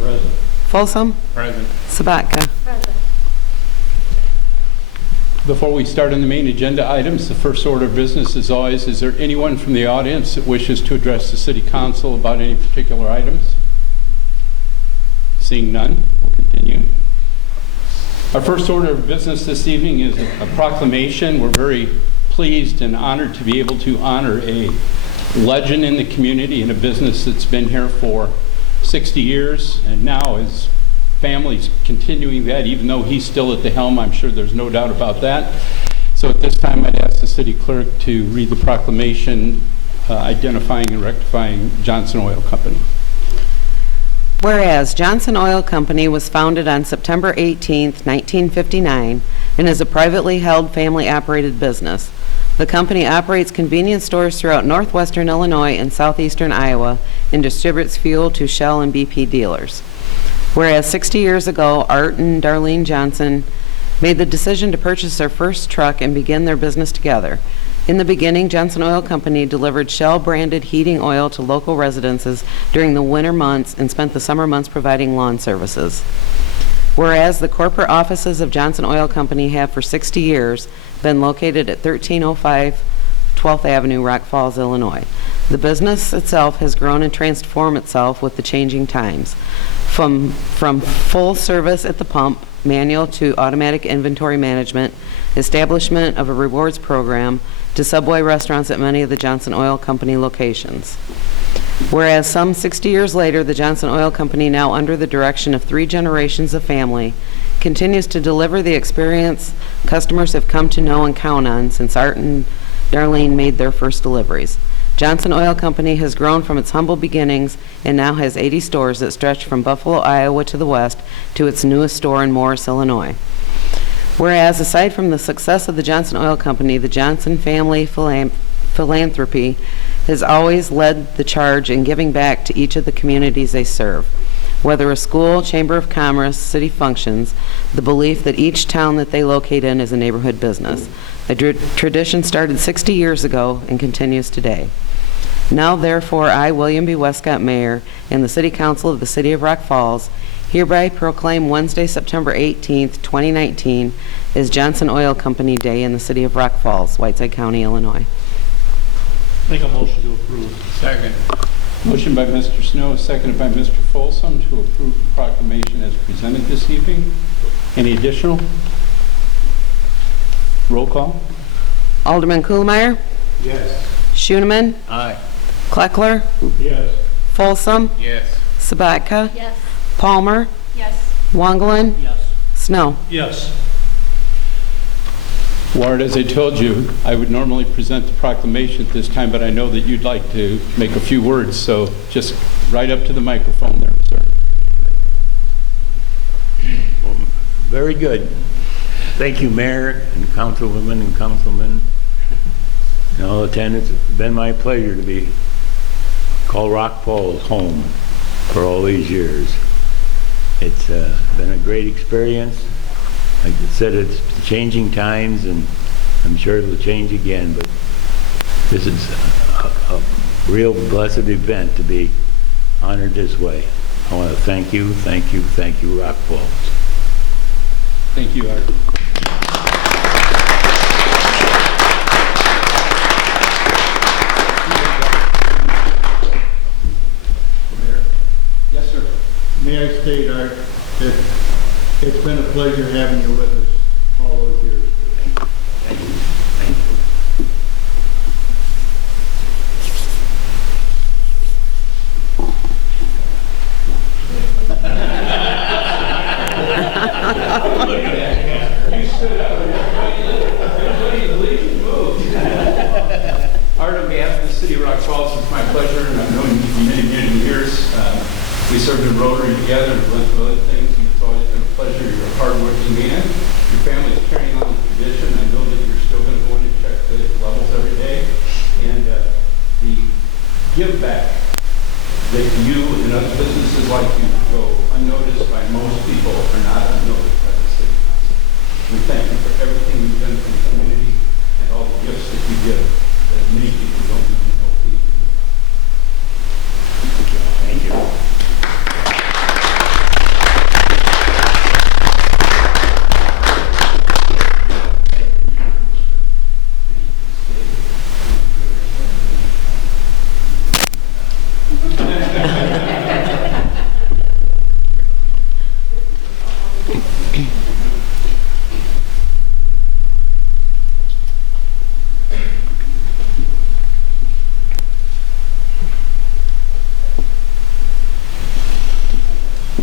Present. Folsom, Present. Sabatka. Present. Before we start on the main agenda items, the first order of business, as always, is there anyone from the audience that wishes to address the City Council about any particular items? Seeing none, we'll continue. Our first order of business this evening is a proclamation. We're very pleased and honored to be able to honor a legend in the community and a business that's been here for 60 years, and now his family's continuing that, even though he's still at the helm. I'm sure there's no doubt about that. So at this time, I'd ask the city clerk to read the proclamation identifying and rectifying Johnson Oil Company. Whereas Johnson Oil Company was founded on September 18, 1959, and is a privately held family-operated business. The company operates convenience stores throughout northwestern Illinois and southeastern Iowa and distributes fuel to Shell and BP dealers. Whereas 60 years ago, Art and Darlene Johnson made the decision to purchase their first truck and begin their business together. In the beginning, Johnson Oil Company delivered Shell-branded heating oil to local residences during the winter months and spent the summer months providing lawn services. Whereas the corporate offices of Johnson Oil Company have for 60 years been located at 1305 12th Avenue, Rock Falls, Illinois. The business itself has grown and transformed itself with the changing times. From full service at the pump, manual to automatic inventory management, establishment of a rewards program, to Subway restaurants at many of the Johnson Oil Company locations. Whereas some 60 years later, the Johnson Oil Company, now under the direction of 3 generations of family, continues to deliver the experience customers have come to know and count on since Art and Darlene made their first deliveries. Johnson Oil Company has grown from its humble beginnings and now has 80 stores that stretch from Buffalo, Iowa to the west to its newest store in Morris, Illinois. Whereas, aside from the success of the Johnson Oil Company, the Johnson family philanthropy has always led the charge in giving back to each of the communities they serve. Whether a school, chamber of commerce, city functions, the belief that each town that they locate in is a neighborhood business. A tradition started 60 years ago and continues today. Now, therefore, I, William B. Westcott, Mayor, and the City Council of the City of Rock Falls, hereby proclaim Wednesday, September 18th, 2019, as Johnson Oil Company Day in the City of Rock Falls, Whiteside County, Illinois. Make a motion to approve. Second. Motion by Mr. Snow, seconded by Mr. Folsom to approve the proclamation as presented this evening. Any additional? Roll call. Alderman Kuhlmeyer, Yes. Schoeneman, Aye. Kleckler, Yes. Folsom, Yes. Sabatka, Yes. Palmer, Yes. Wangelin, Yes. Snow. Yes. Ward, as I told you, I would normally present the proclamation at this time, but I know that you'd like to make a few words, so just right up to the microphone there, sir. Well, very good. Thank you, Mayor and Councilwomen and Councilmen and all attendants. It's been my pleasure to be called Rock Falls home for all these years. It's been a great experience. Like I said, it's changing times, and I'm sure it'll change again, but this is a real blessed event to be honored this way. I want to thank you, Rock Falls. Thank you, Art. Yes, sir. May I state, Art, that it's been a pleasure having you with us all those years. Thank you. Thank you. Art, on behalf of the City of Rock Falls, it's my pleasure, and I've known you for many, many years. We served in Rotary together and a bunch of other things. It's always been a pleasure. You're a hardworking man. Your family's carrying on the tradition. I know that you're still going to go in and check the levels every day. And the give back that you and other businesses like you go unnoticed by most people are not unnoticed by the city. We thank you for everything you've done for the community and all the gifts that you give that many people don't even know. Thank you.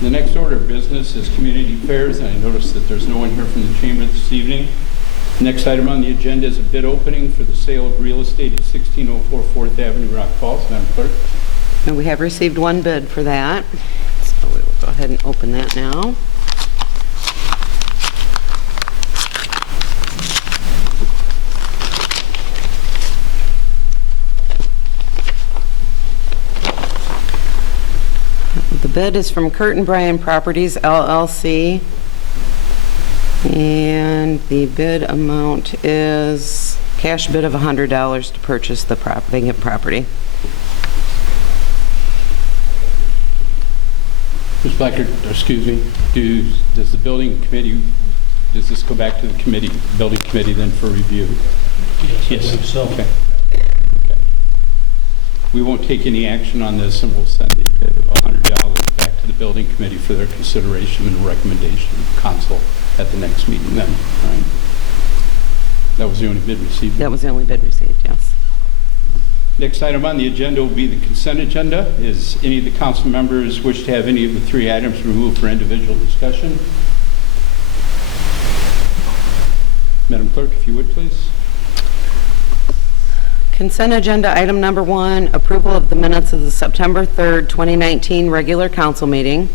The next order of business is community affairs, and I noticed that there's no one here from the chamber this evening. Next item on the agenda is a bid opening for the sale of real estate at 1604 4th Avenue, Rock Falls. Madam Clerk. And we have received one bid for that. So we will go ahead and open that now. The bid is from Kurt and Bryan Properties, LLC. And the bid amount is cash bid of $100 to purchase the vacant property. Ms. Blackard, excuse me, does the building committee, does this go back to the committee, building committee then for review? Yes, I believe so. Okay. Okay. We won't take any action on this, and we'll send the bid of $100 back to the building committee for their consideration and recommendation of council at the next meeting then, all right? That was the only bid received? That was the only bid received, yes. Next item on the agenda will be the consent agenda. Is any of the council members wish to have any of the 3 items removed for individual discussion? Madam Clerk, if you would, please. Consent agenda item number 1, approval of the minutes of the September 3rd, 2019 regular council meeting.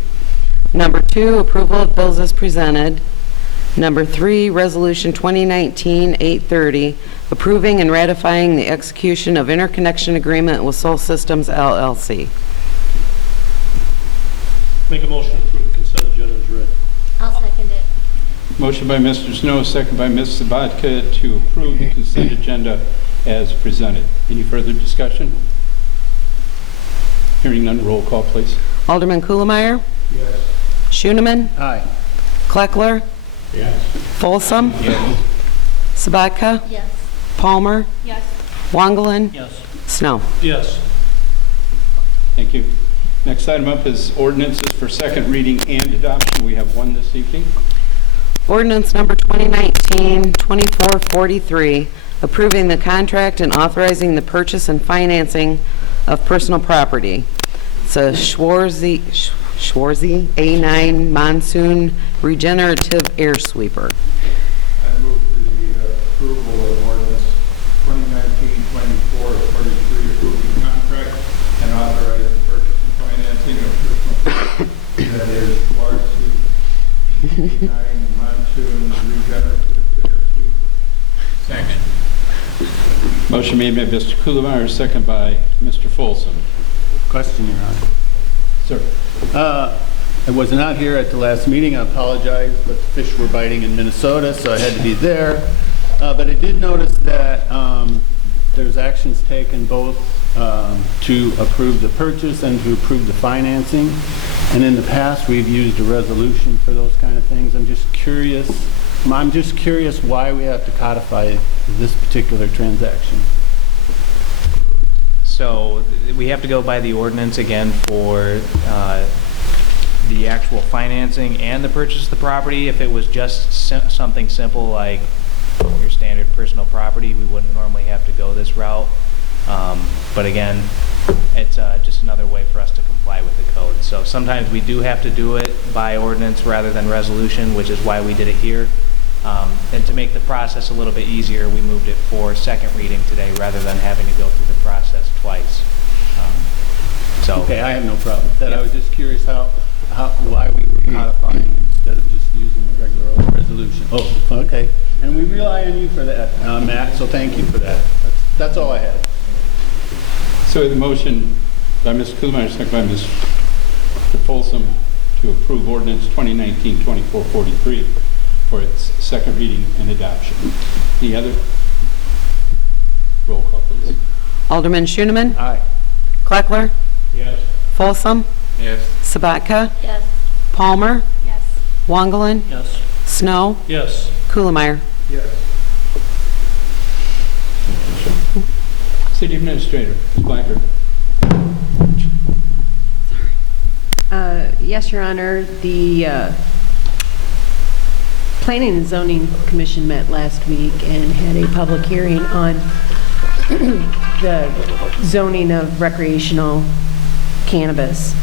Number 2, approval of bills as presented. Number 3, resolution 2019-830, approving and ratifying the execution of interconnection agreement with Sol Systems LLC. Make a motion to approve the consent agenda as read. I'll second it. Motion by Mr. Snow, second by Ms. Sabatka to approve the consent agenda as presented. Any further discussion? Hearing none, roll call, please. Alderman Kuhlemeyer? Yes. Schoeneman? Aye. Kleckler? Yes. Folsom? Yes. Sabatka? Yes. Palmer? Yes. Wangelin? Yes. Snow. Yes. Thank you. Next item up is ordinances for second reading and adoption. We have one this evening. Ordinance number 2019-2443, approving the contract and authorizing the purchase and financing of personal property. It's a Schwarzy A9 monsoon regenerative air sweeper. I move for the approval of ordinance 2019-2443, approving contract and authorizing purchase and financing of personal property that is largely 9 monsoon regenerative air sweeper. Second. Motion made by Mr. Kuhlemeyer, second by Mr. Folsom. Question, Your Honor. Sir. I was not here at the last meeting, I apologize, but the fish were biting in Minnesota, so I had to be there. But I did notice that there's actions taken both to approve the purchase and to approve the financing. And in the past, we've used a resolution for those kind of things. I'm just curious why we have to codify this particular transaction. So we have to go by the ordinance again for the actual financing and the purchase of the property. If it was just something simple like your standard personal property, we wouldn't normally have to go this route. But again, it's just another way for us to comply with the code. So sometimes we do have to do it by ordinance rather than resolution, which is why we did it here. And to make the process a little bit easier, we moved it for second reading today rather than having to go through the process twice. Okay, I have no problem with that. Yep. I was just curious why we were codifying instead of just using a regular old resolution. Oh, okay. And we rely on you for that, Matt, so thank you for that. That's all I had. So the motion by Mr. Kuhlemeyer, second by Mr. Folsom to approve ordinance 2019-2443 for its second reading and adoption. Any other? Roll call, please. Alderman Schoeneman? Aye. Kleckler? Yes. Folsom? Yes. Sabatka? Yes. Palmer? Yes. Wangelin? Yes. Snow? Yes. Kuhlemeyer? Yes. City Administrator, Ms. Blackard. Yes, Your Honor. The Planning and Zoning Commission met last week and had a public hearing on the zoning of recreational cannabis.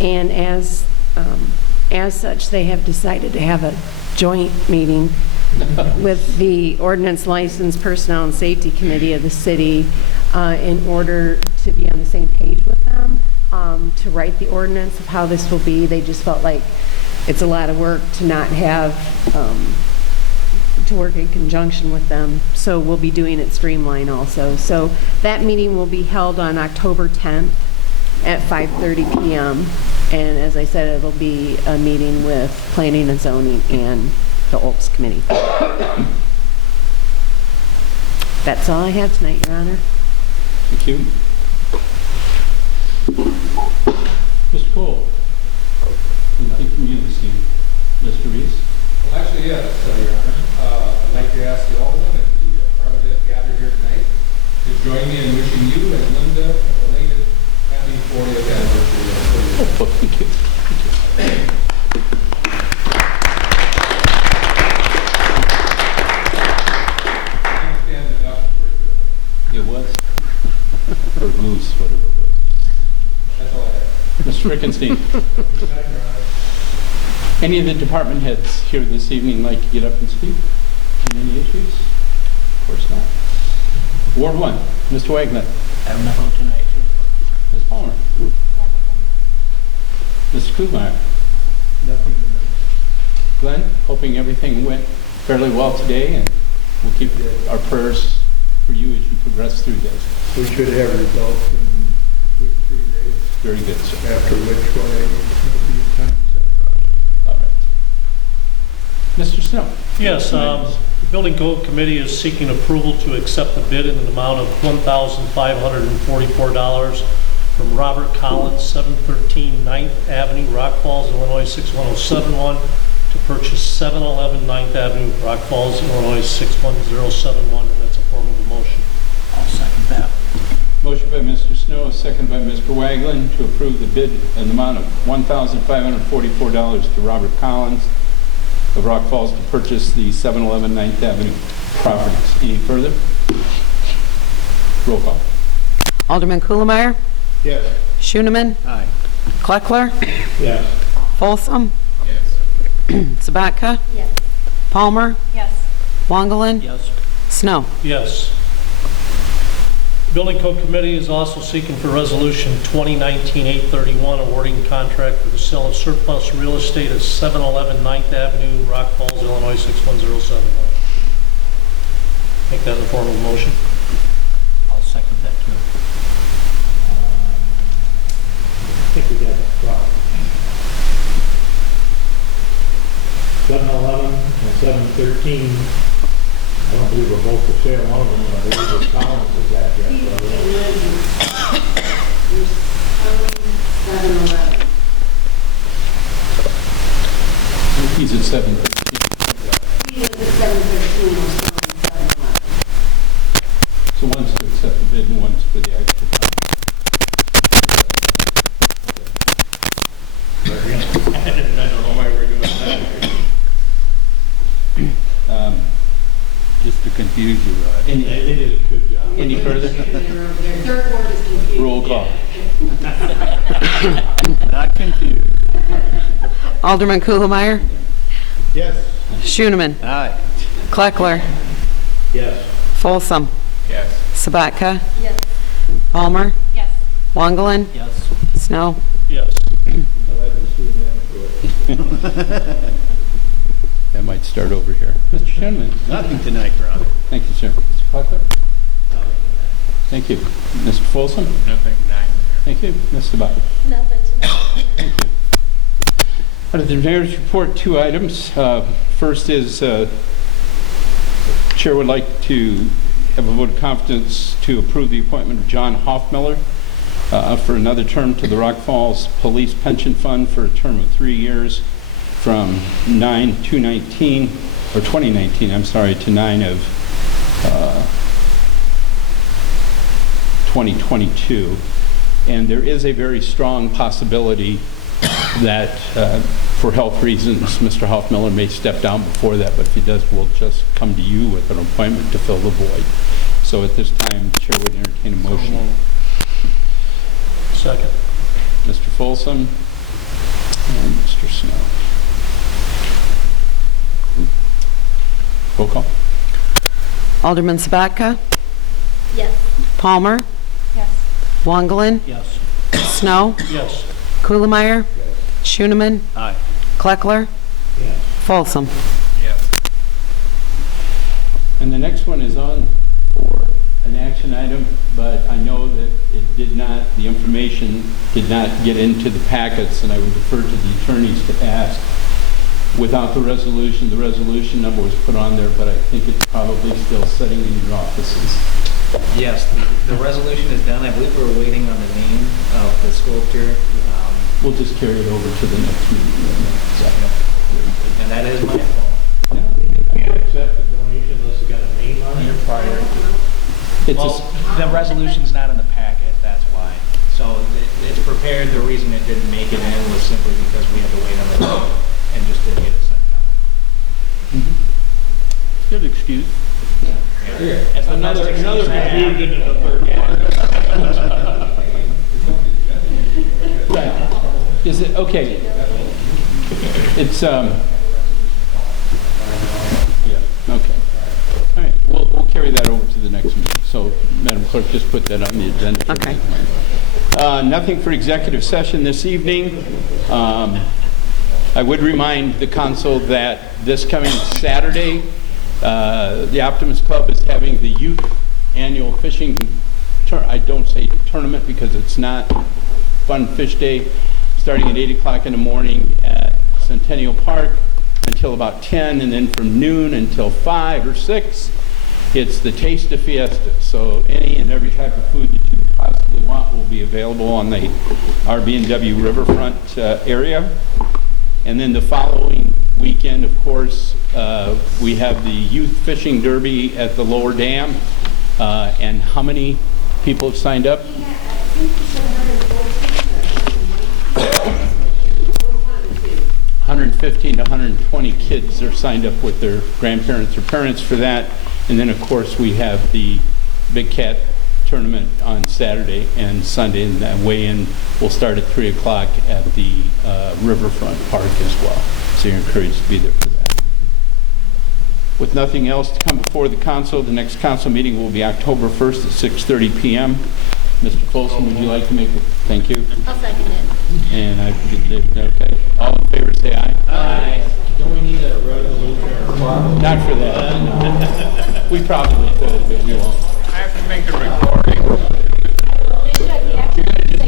And as as such, they have decided to have a joint meeting with the Ordinance License Personnel and Safety Committee of the city in order to be on the same page with them, to write the ordinance of how this will be. They just felt like it's a lot of work to not have, to work in conjunction with them. So we'll be doing it streamlined also. So that meeting will be held on October 10th at 5:30 p.m. And as I said, it'll be a meeting with Planning and Zoning and the OPS Committee. That's all I have tonight, Your Honor. Thank you. Mr. Cole, anything from you this evening? Mr. Reese? Well, actually, yes, Your Honor. I'd like to ask the Alderman and the department heads gathered here tonight to join me in wishing you and Linda a belated happy 40th anniversary. Oh, thank you. I understand the duck were good. It was. Or moose, whatever it was. That's all I have. Mr. Rickenstein? Any of the department heads here this evening like to get up and speak on any issues? Of course not. Ward 1, Mr. Wagner. I have nothing tonight, Ms. Palmer. Mr. Kugmeyer. Nothing to Glenn, hoping everything went fairly well today, and we'll keep our prayers for you as you progress through this. We should have results in 2 to 3 days, Very good, sir. after which way it'll be time set. All right. Mr. Snow? Yes, the Building Code Committee is seeking approval to accept the bid in an amount of $1,544 from Robert Collins, 713 9th Avenue, Rock Falls, Illinois, 61071, to purchase 711 9th Avenue, Rock Falls, Illinois, 61071, and that's a form of a motion. I'll second that. Motion by Mr. Snow, second by Mr. Wagland, to approve the bid in the amount of $1,544 to Robert Collins of Rock Falls to purchase the 711 9th Avenue properties. Any further? Roll call. Alderman Kuhlemeyer, Yes. Schooneman, Aye. Kleckler, Yes. Folsom, Yes. Sabatka, Yes. Palmer, Yes. Wangelin, Yes. Snow. Yes. The Building Code Committee is also seeking for Resolution 2019-831, awarding contract for the sale of surplus real estate at 711 9th Avenue, Rock Falls, Illinois, 61071. Make that in the form of a motion. I'll second that too. I think we got that problem. 711 and 713, I don't believe we're both for sale. One of them, I believe, is Collins' is that yet, brother? He's at 7:13. So one's to accept the bid and one's for the actual I don't know why we're doing that. Just to confuse you, Rod. They did a good job. Any further? Roll call. Not confused. Alderman Kuhlemeyer, Yes. Schooneman, Aye. Kleckler, Yes. Folsom, Yes. Sabatka, Yes. Palmer, Yes. Wangelin, Yes. Snow. Yes. That might start over here. Mr. Schoenman? Nothing tonight, Rod. Thank you, sir. Mr. Clark? Thank you. Mr. Folsom? Nothing, 9. Thank you. Ms. Sabat? Nothing tonight. Thank you. Under the mayor's report, 2 items. First is, Chair would like to have a vote of confidence to approve the appointment of John Hoffmiller for another term to the Rock Falls Police Pension Fund for a term of 3 years from 9/2/19, or 2019, I'm sorry, to 9 of 2022. And there is a very strong possibility that for health reasons, Mr. Hoffmiller may step down before that, but if he does, we'll just come to you with an appointment to fill the void. So at this time, the Chair would entertain a motion. Second. Mr. Folsom and Mr. Roll call. Alderman Sabatka? Yes. Palmer? Yes. Wongelin? Yes. Snow? Yes. Kuhlmeyer? Schoeneman? Aye. Kleckler? Folsom? And the next one is on for an action item, but I know that it did not, the information did not get into the packets, and I would defer to the attorneys to ask. Without the resolution number was put on there, but I think it's probably still sitting in your offices. Yes, the resolution is done. I believe we're waiting on the name of the sculptor. We'll just carry it over to the next meeting. And that is my fault. Can't accept the donation unless it's got a name on it. Prior. It's Well, the resolution's not in the packet, that's why. So it's prepared. The reason it didn't make it in was simply because we had to wait on the vote and just didn't get it sent out. Good excuse. It's the best excuse I have. confusion in the third part. Right. Is it, okay. It's, yeah, okay. All right, we'll carry that over to the next meeting. So, Madam Clerk, just put that on the agenda. Okay. Nothing for executive session this evening. I would remind the council that this coming Saturday, the Optimist Club is having the youth annual fishing, I don't say tournament because it's not Fun Fish Day, starting at 8 o'clock in the morning at Centennial Park until about 10, and then from noon until 5 or 6, it's the Taste of Fiesta. So any and every type of food that you possibly want will be available on the RB&W Riverfront area. And then the following weekend, of course, we have the Youth Fishing Derby at the Lower Dam. And how many people have signed up? 115 to 120 kids are signed up with their grandparents or parents for that. And then, of course, we have the Big Cat tournament on Saturday and Sunday, and that weigh-in will start at 3 o'clock at the Riverfront Park as well. So you're encouraged to be there for that. With nothing else to come before the council, the next council meeting will be October 1st at 6:30 p.m. Mr. Folsom, would you like to make a, thank you. I'll second it. And okay. All in favor, say aye. Aye. Don't we need a resolution or Not for that. No. We probably could, but we won't. I have to make a recording.